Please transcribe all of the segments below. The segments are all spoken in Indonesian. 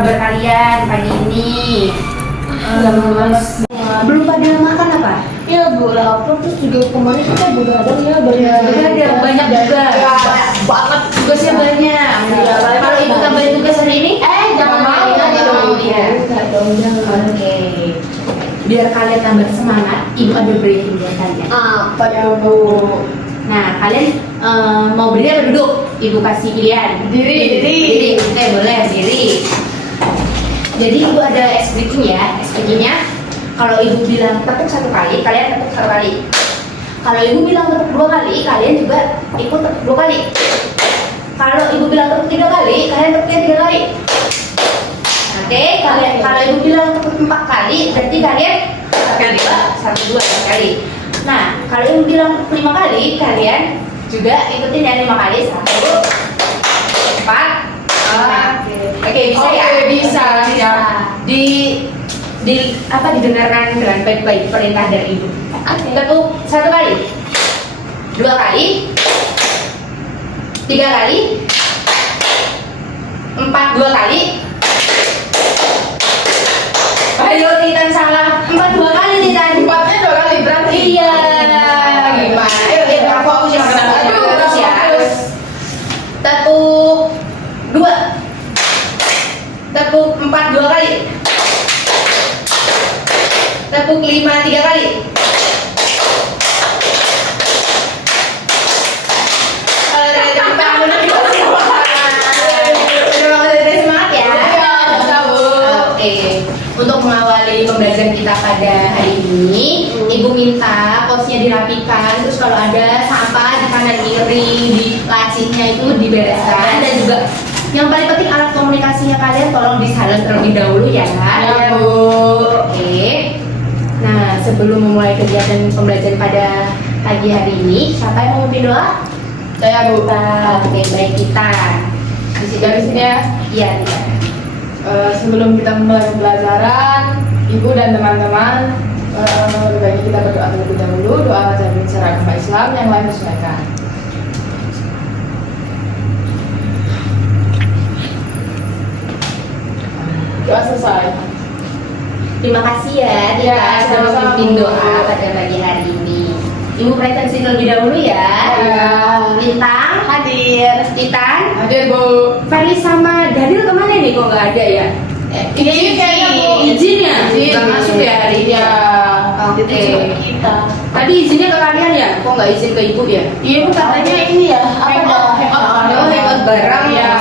kabar kalian pagi ini? Lemes. Belum pada makan apa? Iya bu, lapar terus juga kemarin kita begadang ya Begadang banyak juga. banget Tugasnya banyak. Kalau ibu tambahin tugas hari ini? jangan main aja dong. Iya. jangan. Oke. Biar kalian tambah semangat, ibu ada briefing buat kalian. Apa ya bu? Nah, kalian mau berdiri atau duduk? Ibu kasih pilihan. Diri. Oke, boleh berdiri. Jadi ibu ada ice breaking ya. Ice breakingnya, kalau ibu bilang tepuk satu kali, kalian tepuk satu kali. Kalau ibu bilang tepuk dua kali, kalian juga ikut tepuk dua kali. Kalau ibu bilang tepuk tiga kali, kalian tepuknya tiga kali. Oke, kalau ibu bilang tepuk empat kali, berarti kalian satu dua kali. Nah, kalau ibu bilang tepuk lima kali, kalian juga ikutin ya 5 kali. 1, 4. Oke, bisa ya? Bisa. Didengarkan dengan baik-baik perintah dari ibu. Tepuk 1 kali, 2 kali, 3 kali, 4 2 kali. Ayo Titan salah. 4 2 kali Titan. 4-nya 2 kali berarti. Iya. Gimana? Ayo aku yang menang. Terus ya. Tepuk 2. Tepuk 4 2 kali. Tepuk 5 3 kali. Semangat ya. Oke. Untuk mengawali pembelajaran kita pada hari ini, ibu minta posnya dirapikan, terus kalau ada sampah di kanan kiri di lacinya itu dibereskan, dan juga yang paling penting alat komunikasinya kalian tolong disalin terlebih dahulu ya. Ya, Bu. Oke. Nah, sebelum memulai kegiatan pembelajaran pada pagi hari ini, siapa yang mau memimpin doa? Saya Bu. Oke, baik kita. Dari sini ya. Iya, iya. Sebelum kita memulai pembelajaran, ibu dan teman-teman, lebih baik kita berdoa terlebih dahulu. Doa dari secara agama Islam yang lain disesuaikan. Doa selesai. Terima kasih ya, Tika, Ya, sudah sama-sama, memimpin Bu. doa pada pagi hari ini. Ibu presensi terlebih dahulu ya. Ya. Lintang hadir. Titan, Hadir Bu. Feli sama Dadil kemana nih? Kok nggak ada ya? Izin kayaknya, Bu. Izin ya? Izin. Nggak masuk ya hari ini? Ya. Oke. Kita. Tadi izinnya ke kalian ya? Kok nggak izin ke ibu ya? Iya Bu, katanya ini ya. Hangout bareng ya.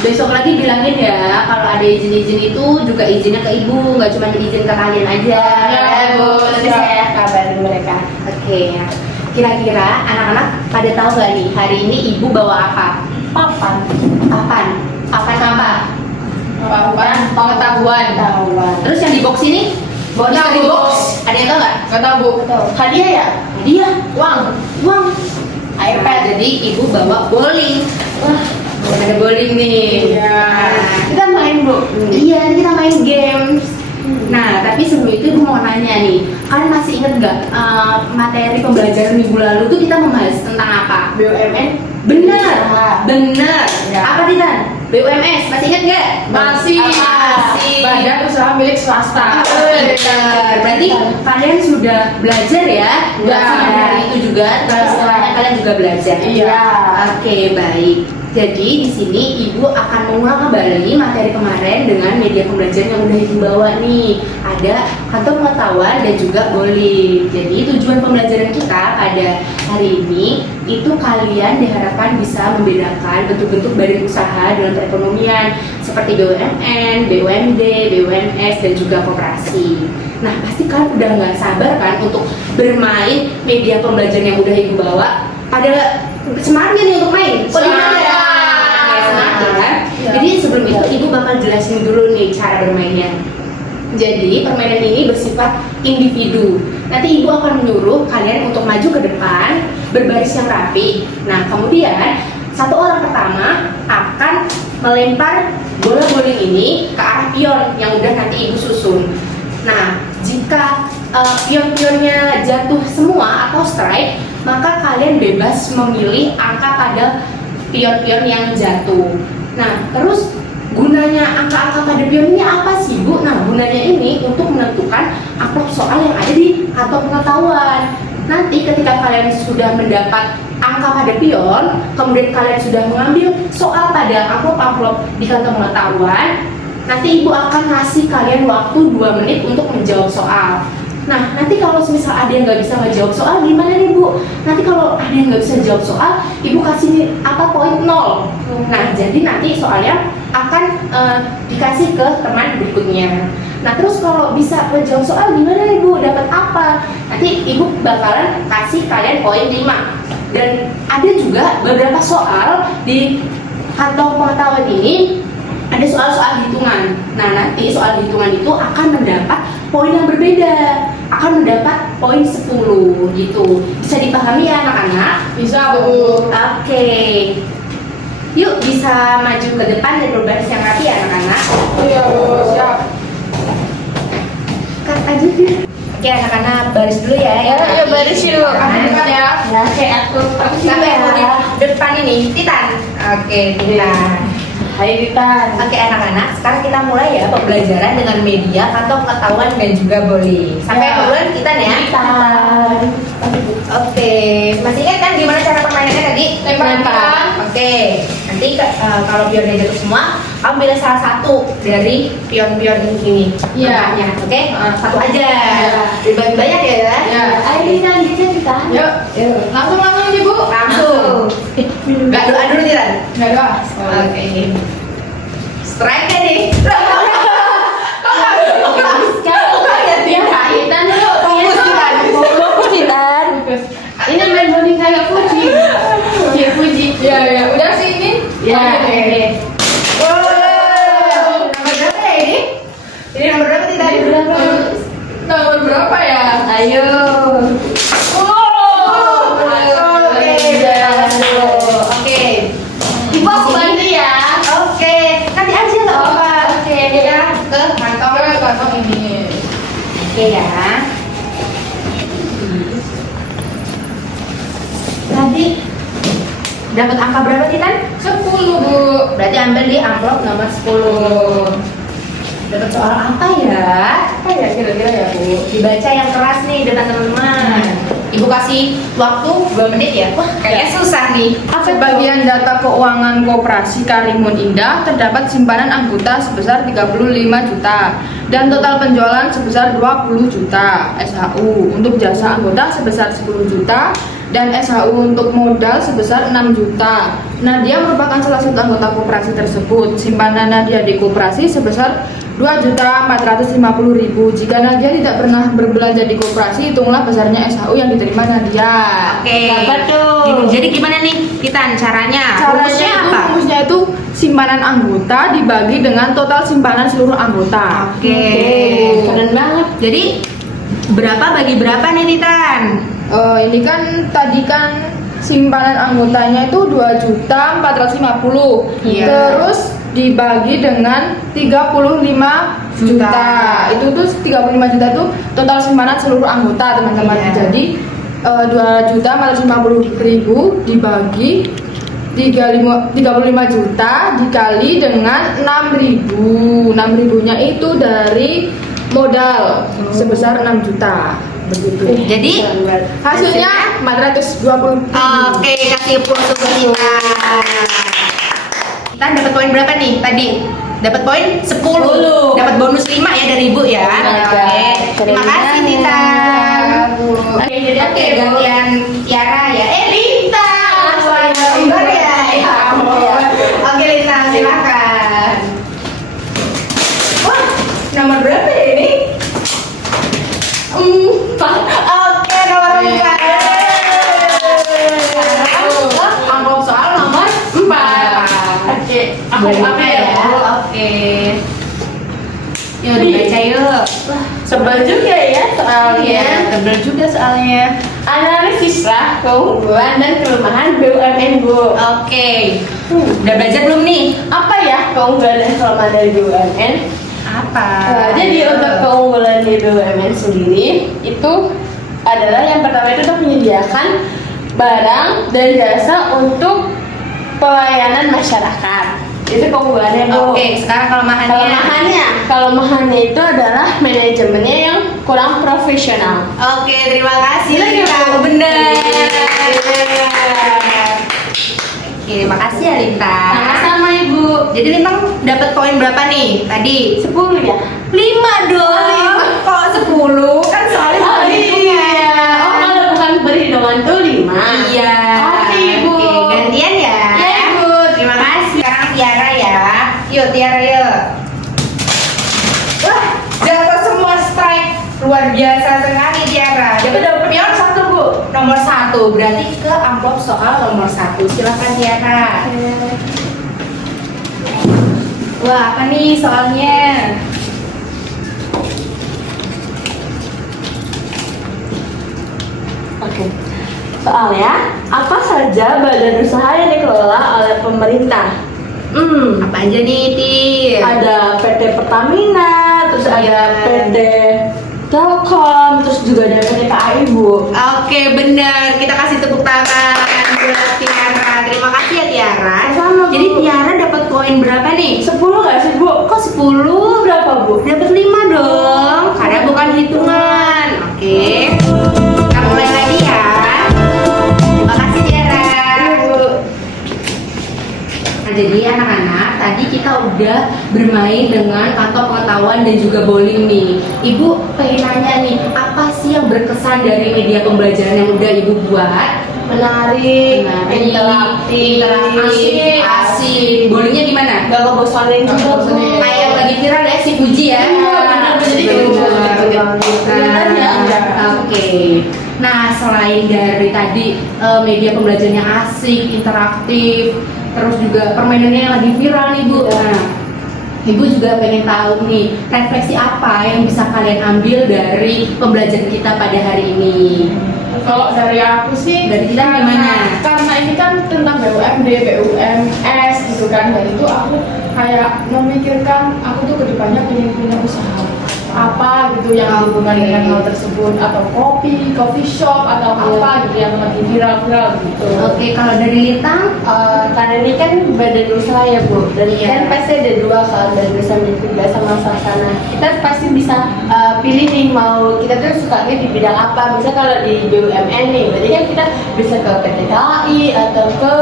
Besok lagi bilangin ya, kalau ada izin-izin itu juga izinnya ke ibu, nggak cuma izin ke kalian aja. Ya, Bu. Nanti saya kabarin mereka. Oke. Kira-kira anak-anak pada tahu nggak nih hari ini ibu bawa apa? Papan. Papan. Papan apa? Pengetahuan. Terus yang di box ini? Bawa Nggak, di Bu. box. Ada yang tahu nggak? Nggak tahu Bu. Hadiah ya? Dia Uang. uang. iPad. Jadi ibu bawa bowling. Wah, ada bowling nih. Iya. Nah, Kita main Bu. iya, kita main games. Nah, tapi sebelum itu ibu mau nanya nih, kalian masih ingat nggak materi pembelajaran minggu lalu tuh kita membahas tentang apa? BUMN. Benar, Ya. benar. Ya. Apa Titan? BUMS, masih ingat nggak? Masih. Masih. Badan usaha milik swasta. Benar. Berarti kalian sudah belajar ya? Nggak Ya. cuma hari itu juga, tapi setelahnya kalian juga belajar. Iya. Oke, baik. Jadi di sini ibu akan mengulang kembali materi kemarin dengan media pembelajaran yang udah ibu bawa nih. Ada kantor pengetahuan dan juga bowling. Jadi tujuan pembelajaran kita pada hari ini itu kalian diharapkan bisa membedakan bentuk-bentuk badan usaha dalam perekonomian seperti BUMN, BUMD, BUMS dan juga koperasi. Nah, pasti kalian udah nggak sabar kan untuk bermain media pembelajaran yang udah ibu bawa. Pada semangat nih untuk main? Semangat. Semangat kan? Ya. Jadi sebelum itu ibu bakal jelasin dulu nih cara bermainnya. Jadi permainan ini bersifat individu. Nanti ibu akan menyuruh kalian untuk maju ke depan, berbaris yang rapi. Nah, kemudian satu orang pertama akan melempar bola bowling ini ke arah pion yang udah nanti ibu susun. Nah, jika pion-pionnya jatuh semua atau strike, maka kalian bebas memilih angka pada pion-pion yang jatuh. Nah, terus gunanya angka-angka pada pion ini apa sih Bu? Nah, gunanya ini untuk menentukan amplop soal yang ada di kantong pengetahuan. Nanti ketika kalian sudah mendapat angka pada pion, kemudian kalian sudah mengambil soal pada amplop-amplop di kantong pengetahuan, nanti Ibu akan ngasih kalian waktu 2 menit untuk menjawab soal. Nah, nanti kalau misal ada yang nggak bisa ngejawab soal, gimana nih Bu? Nanti kalau ada yang nggak bisa jawab soal, Ibu kasih apa poin 0. Nah, jadi nanti soalnya akan dikasih ke teman berikutnya. Nah, terus kalau bisa menjawab soal, gimana nih Bu? Dapat apa? Nanti Ibu bakalan kasih kalian poin 5. Dan ada juga beberapa soal di kantong pengetahuan ini, ada soal-soal hitungan. Nah, nanti soal hitungan itu akan mendapat poin yang berbeda, akan mendapat poin 10 gitu. Bisa dipahami ya anak-anak? Bisa Bu. Oke. Yuk bisa maju ke depan dan berbaris yang rapi ya anak-anak. Iya Bu, siap. Cut aja deh. Oke anak-anak baris dulu ya. Ya, baris yuk. Aku ya. Ya, oke aku siapa yang mau di depan ini? Titan. Oke, Titan. Hai Titan. Oke anak-anak, sekarang kita mulai ya pembelajaran dengan media, kantong pengetahuan dan juga bowling. Sampai Ya. duluan Titan ya. Titan. Oke, masih ingat kan gimana cara permainannya tadi? Lempar. Oke, nanti kalau pionnya jatuh semua, kamu pilih salah satu dari pion-pion ini. Iya. Angkanya, oke? Satu aja. Iya. Dibagi banyak ya. Ya. Ayo Titan, kita. Yuk. Langsung aja Bu. Langsung. Gak doa dulu Titan. Enggak doa. Oke. Strike nih. Titan yuk. Fokus Titan. Fokus Titan. Ini main bowling kayak Fuji. Fuji. Ya ya. Udah sih ini. Ya, oke. Wow. Nomor berapa ya ini? Ini nomor berapa Titan? Nomor berapa ya? Ayo. Oke, oke. Ibu aku bantu ya. Oke, nanti aja nggak apa-apa. Oke, ya ke kantong. Kantong ini. Oke ya. Tadi dapat angka berapa Titan? 10 Bu. Berarti ambil di amplop nomor 10. Dapat soal apa ya? Apa ya kira-kira ya Bu? Dibaca yang keras nih dengan teman-teman. Ibu kasih waktu 2 menit ya. Wah, kayaknya susah nih. Sebagian data keuangan Koperasi Karimun Indah terdapat simpanan anggota sebesar 35 juta dan total penjualan sebesar 20 juta SHU. Untuk jasa anggota sebesar 10 juta dan SHU untuk modal sebesar 6 juta. Nadia merupakan salah satu anggota koperasi tersebut. Simpanan Nadia di koperasi sebesar 2.450.000. Jika Nadia tidak pernah berbelanja di koperasi, hitunglah besarnya SHU yang diterima Nadia. Oke. Betul. Jadi gimana nih Titan caranya? Caranya itu, rumusnya itu simpanan anggota dibagi dengan total simpanan seluruh anggota. Oke. Keren banget. Jadi berapa bagi berapa nih Titan? Ini kan tadi kan simpanan anggotanya itu 2.450.000. Iya. Terus dibagi dengan 35 juta. Itu tuh 35 juta tuh total simpanan seluruh anggota, teman-teman. Iya. Jadi 2.450.000 dibagi 35 juta dikali dengan 6.000. 6.000-nya itu dari modal sebesar 6 juta. Begitu. Jadi Hasilnya 420. Oke, kasih plus untuk Titan. Titan dapat poin berapa nih tadi? Dapat poin 10. Dapat bonus 5 ya dari Ibu ya. Oke. Terima kasih Titan. Oke, jadi Oke, gantian Tiara ya. Lita. Wah, gambar ya. Ya ampun. Oke, Lita, silakan. Wah, nomor berapa ya ini? Oke, nomor 4. Amplop soal nomor 4. Oke, Aku apa ya? Oke. Yuk dibaca yuk. Sebel juga ya soalnya. Tebel juga soalnya. Analisislah keunggulan dan kelemahan BUMN Bu. Oke. Udah belajar belum nih? Apa ya keunggulan dan kelemahan dari BUMN? Apa? Jadi untuk keunggulan di BUMN sendiri itu adalah yang pertama itu untuk menyediakan barang dan jasa untuk pelayanan masyarakat. Itu keunggulannya Bu. Oke, sekarang kelemahannya. Kelemahannya itu adalah manajemennya yang kurang profesional. Oke, terima kasih Iya, Lintang. Bu. Bener. Oke, makasih ya Lintang. Sama-sama Ibu. Jadi Lintang dapat poin berapa nih tadi? 10 ya? 5 dong. Kok 10? Kan soalnya Oh bukan hitungan. iya. Oh kalau bukan berhitungan tuh 5. Iya. Oke Ibu. Oke, gantian ya. Iya, Ibu. Terima kasih. Sekarang Tiara ya. Yuk Tiara yuk. Wah, dapat semua strike. Luar biasa sekali Tiara. Jadi dapat pion 1 Bu. Nomor 1 berarti ke amplop soal nomor 1. Silakan Tiara. Wah, apa nih soalnya? Oke. Soalnya, apa saja badan usaha yang dikelola oleh pemerintah? Apa aja nih, Ti? Ada PT Pertamina, terus ada Iya. PT Telkom, terus juga ada PT KAI Bu. Oke, benar. Kita kasih tepuk tangan buat Tiara. Terima kasih ya Tiara. Sama, Bu. Jadi Tiara dapat poin berapa nih? 10 nggak sih Bu? Kok 10? Berapa Bu? Dapat 5 dong. Karena bukan hitungan. Oke. Kita mulai lagi ya. Terima kasih Tiara. Nah, jadi anak-anak, tadi kita udah bermain dengan kantong pengetahuan dan juga bowling nih. Ibu pengen nanya nih, apa sih yang berkesan dari media pembelajaran yang udah Ibu buat? Menarik, interaktif, asik. Bowlingnya gimana? Gak ngebosanin juga Bu. Kayak lagi viral ya si Puji ya. Jadi Oke. Nah, selain dari tadi media pembelajarannya asik, interaktif, terus juga permainannya yang lagi viral nih Bu. Nah, Ibu juga pengen tahu nih, refleksi apa yang bisa kalian ambil dari pembelajaran kita pada hari ini? Kalau dari aku sih, Dari kita gimana? Karena ini kan tentang BUMD, BUMS gitu kan, dan itu aku kayak memikirkan aku tuh kedepannya pengen punya usaha apa gitu yang berhubungan dengan hal tersebut, atau coffee shop atau apa gitu yang lagi viral gitu. Oke, kalau dari Lintang, Karena ini kan badan usaha ya Bu, dan Iya. kan pasti ada dua kan, badan usaha milik pribadi sama swasta. Kita pasti bisa pilih nih mau kita tuh sukanya di bidang apa. Misal kalau di BUMN nih, berarti kan kita bisa ke PT KAI atau ke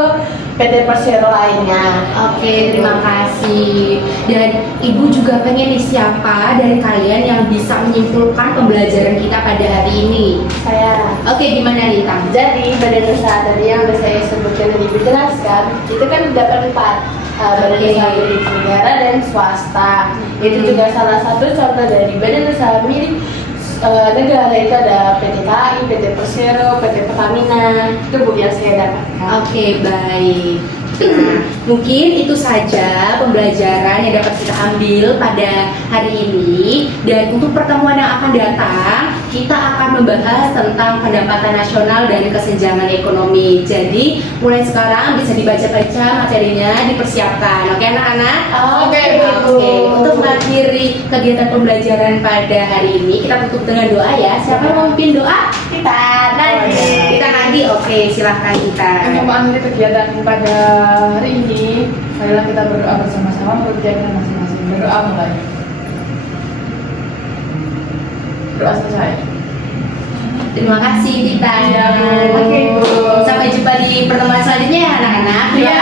PT Persero lainnya. oke, terima kasih. Dan Ibu juga pengen nih siapa dari kalian yang bisa menyimpulkan pembelajaran kita pada hari ini? Saya. Oke, gimana Lintang? Jadi badan usaha tadi yang udah saya sebutkan dan Ibu jelaskan, itu kan dapat 4. Badan Oke. usaha milik negara dan swasta. Itu juga salah satu contoh dari badan usaha milik negara, itu ada PT KAI, PT Persero, PT Pertamina. Itu Bu yang saya dapatkan. Oke, baik. Nah, mungkin itu saja pembelajaran yang dapat kita ambil pada hari ini. Dan untuk pertemuan yang akan datang, kita akan membahas tentang pendapatan nasional dan kesenjangan ekonomi. Jadi, mulai sekarang bisa dibaca-baca materinya, dipersiapkan. Oke, anak-anak? Oke, Bu. Oke, untuk mengakhiri kegiatan pembelajaran pada hari ini, kita tutup dengan doa ya. Siapa yang mau memimpin doa? Kita nanti. Kita Nadi. Oke, silahkan kita. Untuk mengakhiri kegiatan pada hari ini, marilah kita berdoa bersama-sama menurut keyakinan masing-masing. Berdoa mulai. Doa selesai. Terima kasih kita. Iya, Bu. Oke, Bu. Sampai jumpa di pertemuan selanjutnya ya anak-anak. Terima Iya.